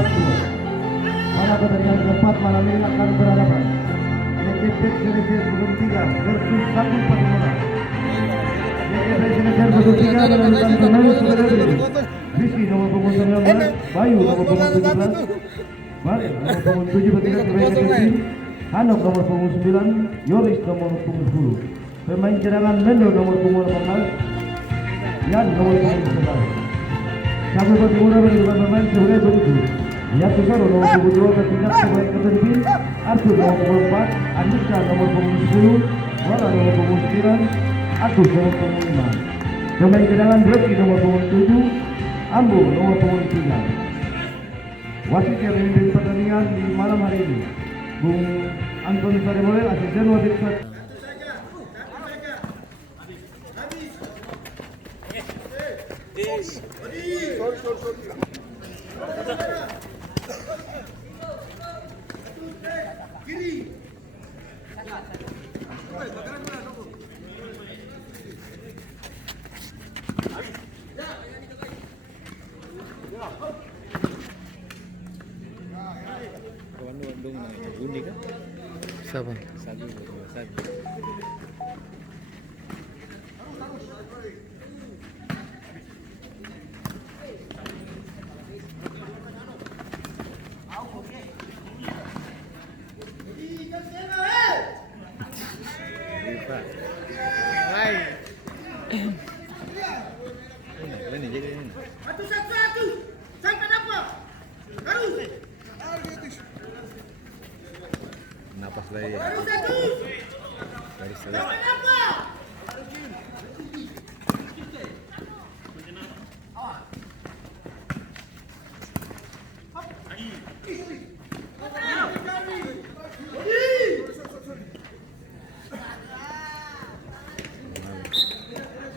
babak 2. Pada pertandingan keempat malam ini akan berhadapan YKP Senegal Gunung 3 versus Satu Patimura. YKP Senegal Gunung 3 menentukan pemain sebagai Rizky nomor punggung 19, Bayu nomor punggung 17, Balik nomor punggung 7 bertindak sebagai kapten, Hanok nomor punggung 9, Yoris nomor punggung 10. Pemain cadangan Mendo nomor punggung 18, Yan nomor punggung 11. Satu Patimura menentukan pemain sebagai berikut: Yatu Saro nomor punggung 2 bertindak sebagai kapten, Arthur nomor punggung 4, Andika nomor punggung 10, Wala nomor punggung 9, Agus nomor punggung 5. Pemain cadangan Rizky nomor punggung 7, Ambo nomor punggung 3. Wasit yang memimpin pertandingan di malam hari ini, Bung Anton Saremole, asisten wasit. Undi kan? Siapa? Satu. Hai. Ini jadi ini. Satu. Sampai dapat. Harus. Napas lagi. Harus satu. Dari sana. Sampai dapat.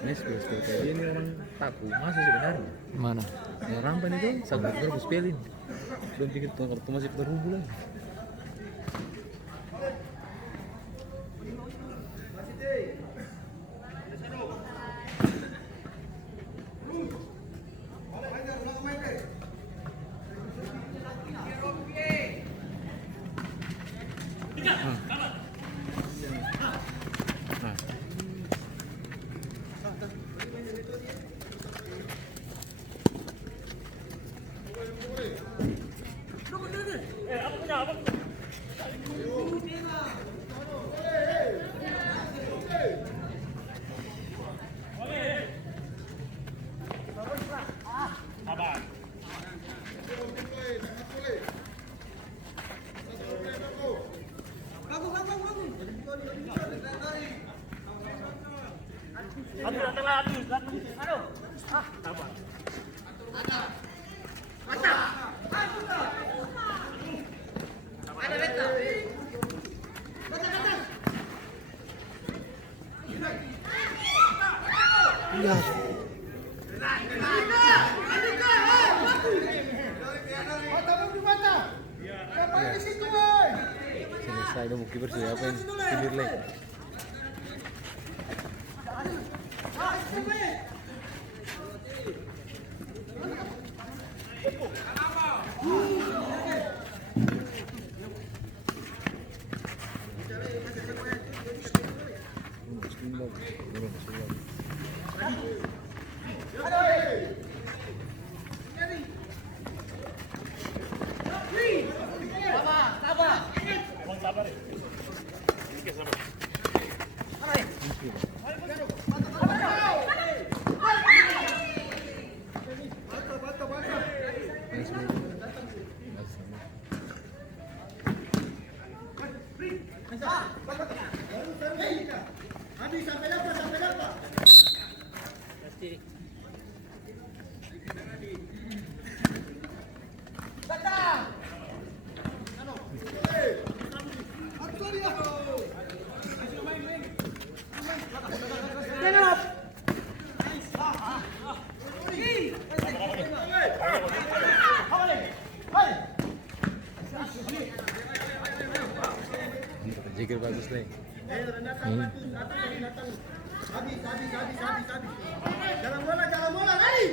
Ini skill kayak ini orang taku masa sebenarnya. Mana? Yang rampan itu sangat bagus spelling. Belum pikir kartu masih terhubung lagi. Ya. Selesai udah mungkin bersiapin tidur lagi. Jikir bagus nih. Habis. Jalan bola, lari.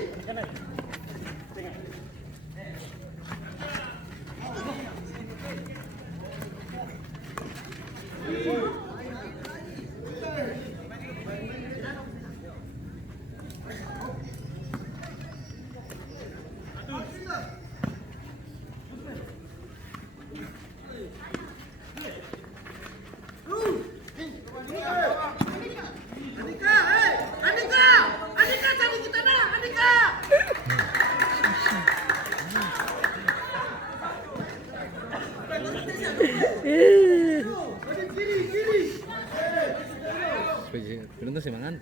tuh sih mangan.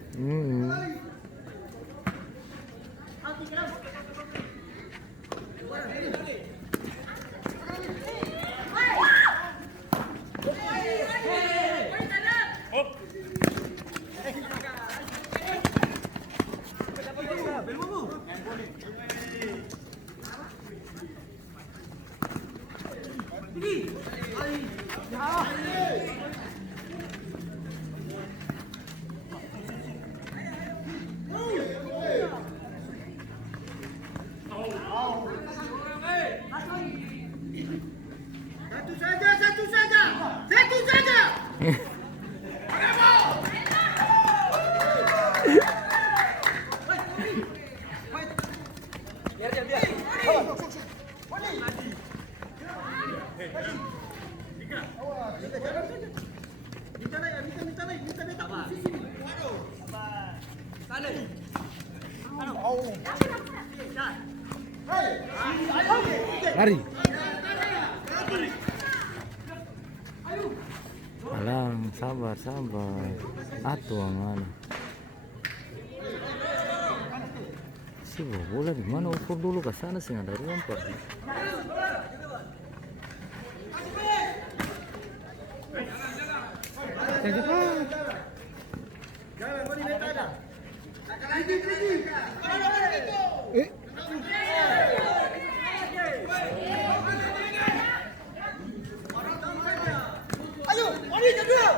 Satu saja, satu saja. Satu saja. Lari. Alang, sabar. Atuh mana? Si bola di mana? Ukur dulu ke sana sih ada rumput. Ayo, mari kedua.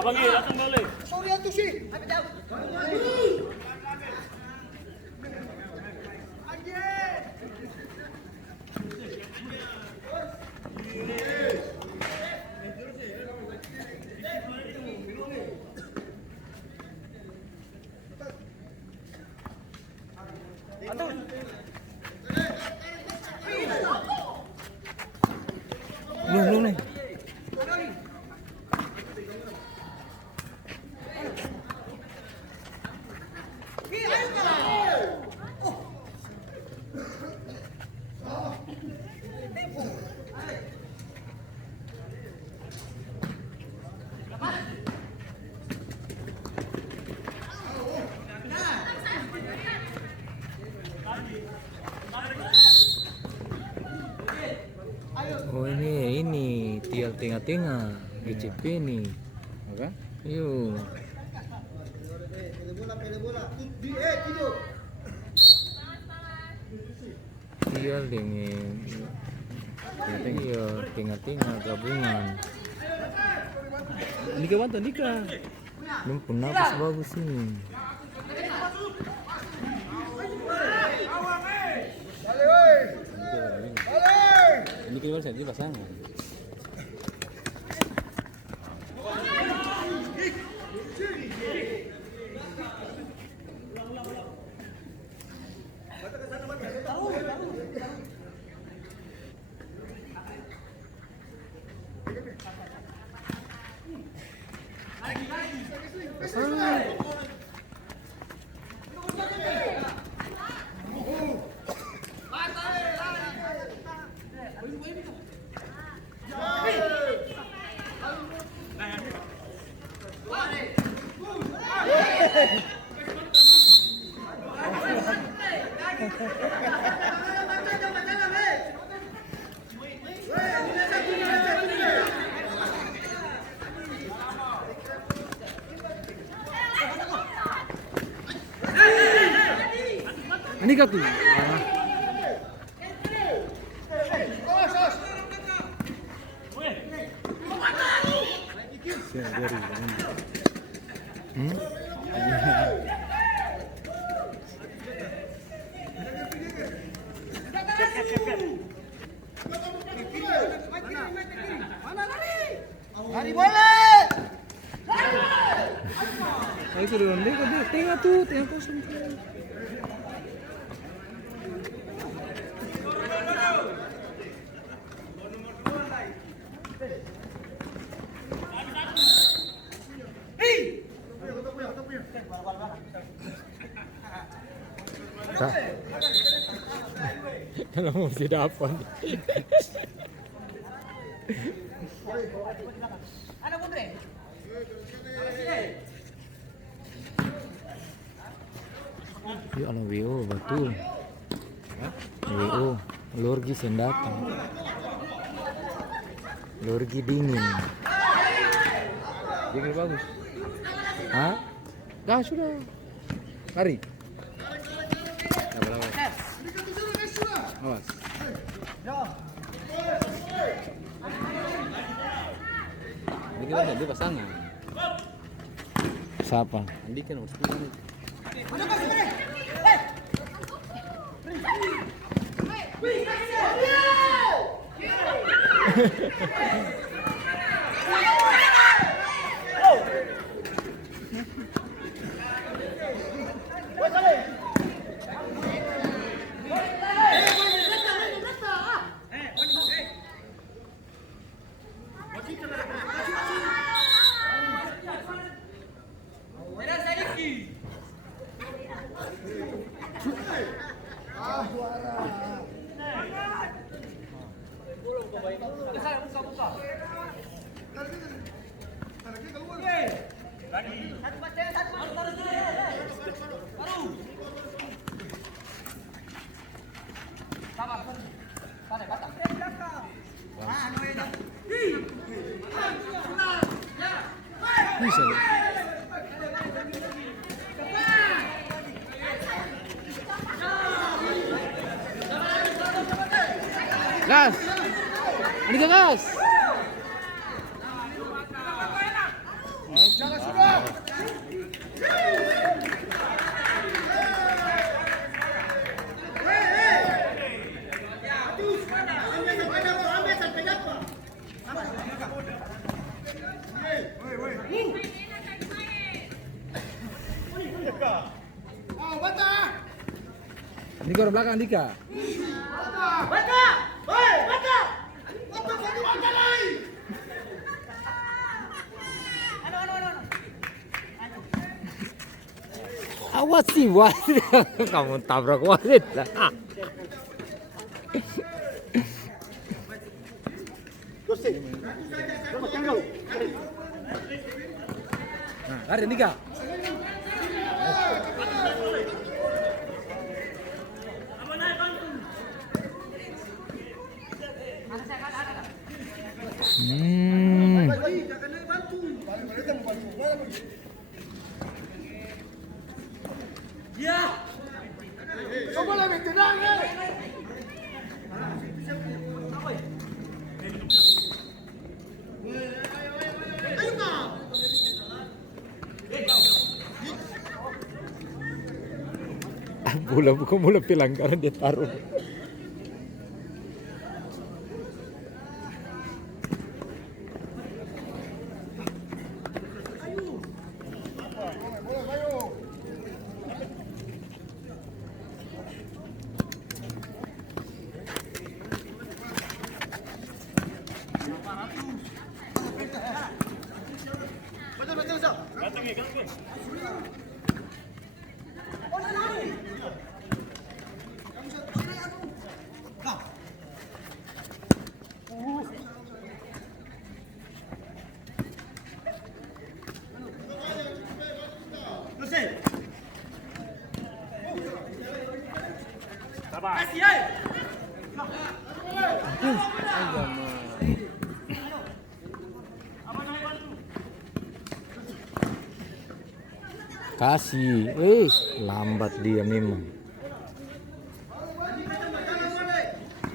Abang ini datang balik. Sorry atuh sih. Belum nih. Oh ini tiang tengah-tengah GCP nih. Apa? Yuk. Tidur. Tiang dengan iya tengah-tengah gabungan. Nika bantu Nika. Lumpur nafas bagus ini. Ini keluar saya pasangan. Nika tuh. Cari bola. Nah, itu dengan dia tengah tuh, tengah kosong. Kak. Kalau mesti dapat. Ada Putri. Yuk ala WO betul. WO lurgi sendatang. Lurgi dingin. Jadi bagus. Hah? Dah sudah. Lari. Awas. Awas. Ini kita jadi pasangan. Siapa? Andi kan harus pulang. Bisa. Gas. Ini gas. Andika orang belakang Andika. Baca. Hei, baca. Baca satu baca lagi. Awas sih wasit. Kamu tabrak wasit lah. Nah, lari Andika. Bola bukan bola pelanggaran dia taruh. Kasih, lambat dia memang.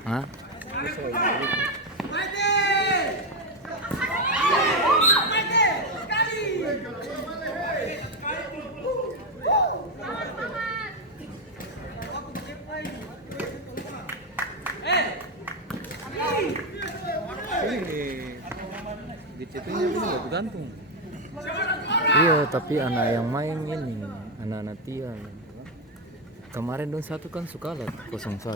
Hah? DCP-nya pun nggak bergantung. Iya, tapi anak yang main ini, anak-anak Tia. Kemarin dong satu kan suka lah 0-1.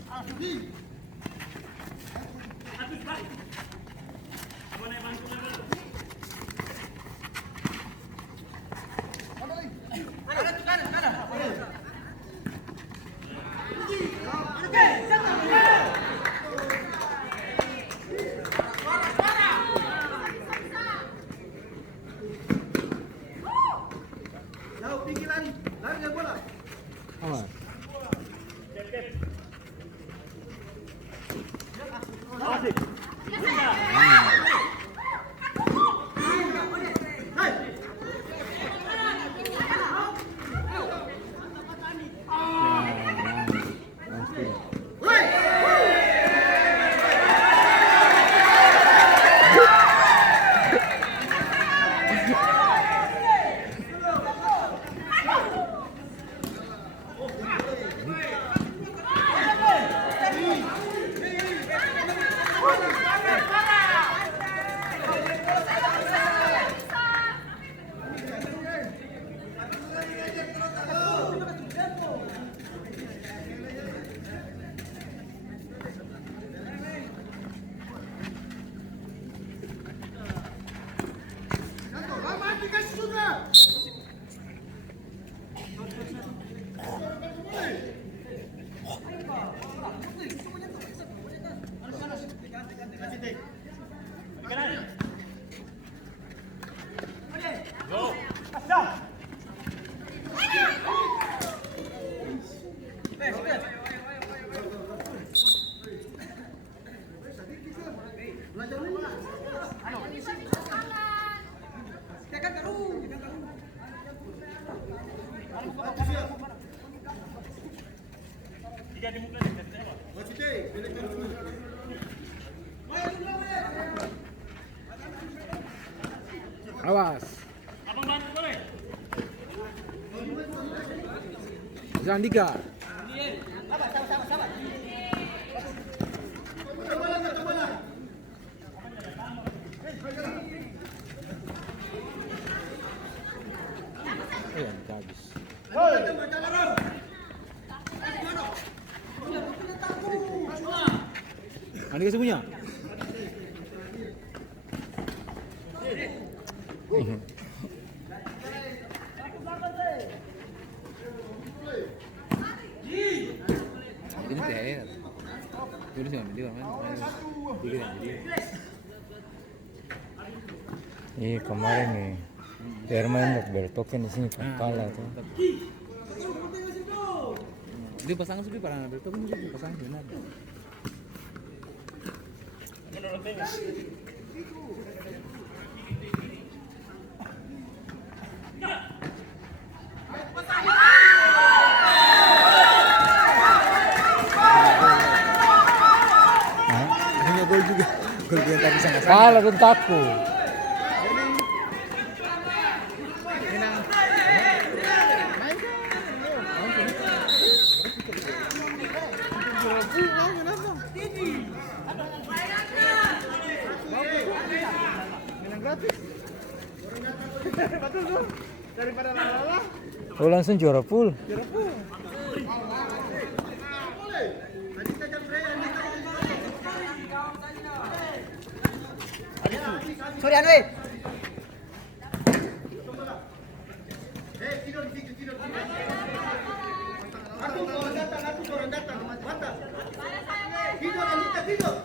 Jauh tinggi lari dengan bola. Awas. Awas. Jangan digar. Iya, habis. Mana kasih punya? Ini THR. Ini sih ambil dia kan. Kemarin nih. Biar main bertoken di sini kalah tuh. Dia pasang sih para anak itu kan dia pasang benar. Akhirnya gol juga. Gol yang tadi sangat Kalah bentakku. Daripada lala. Oh, langsung juara full. Sorry Anwar. Aku orang datang. Mantap. Tidur.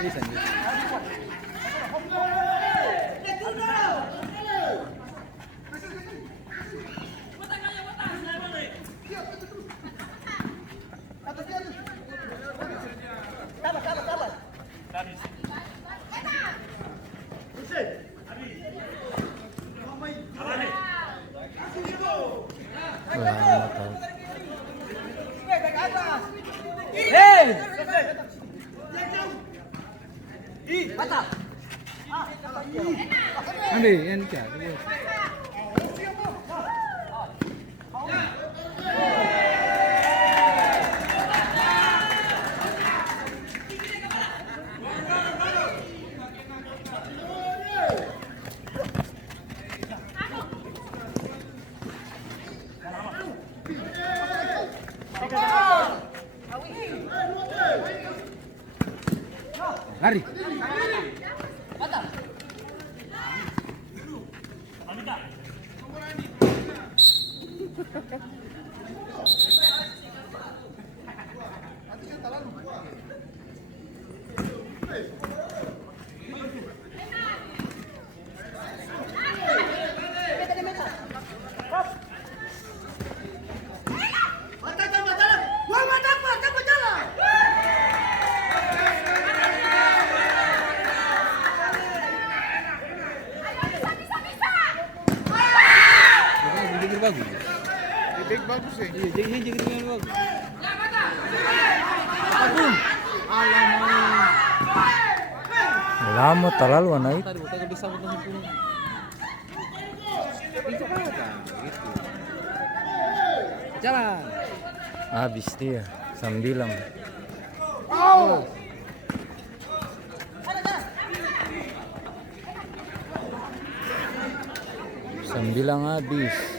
Bisa nih. Ande, yan siya. Lari. Bagus. Big bagus sih. Iya, jadi bagus. Lama terlalu anak itu. Tadi kita bisa potong hukum. Itu apa? Gitu. Jalan. Habis dia, sambilang. Sambilang habis.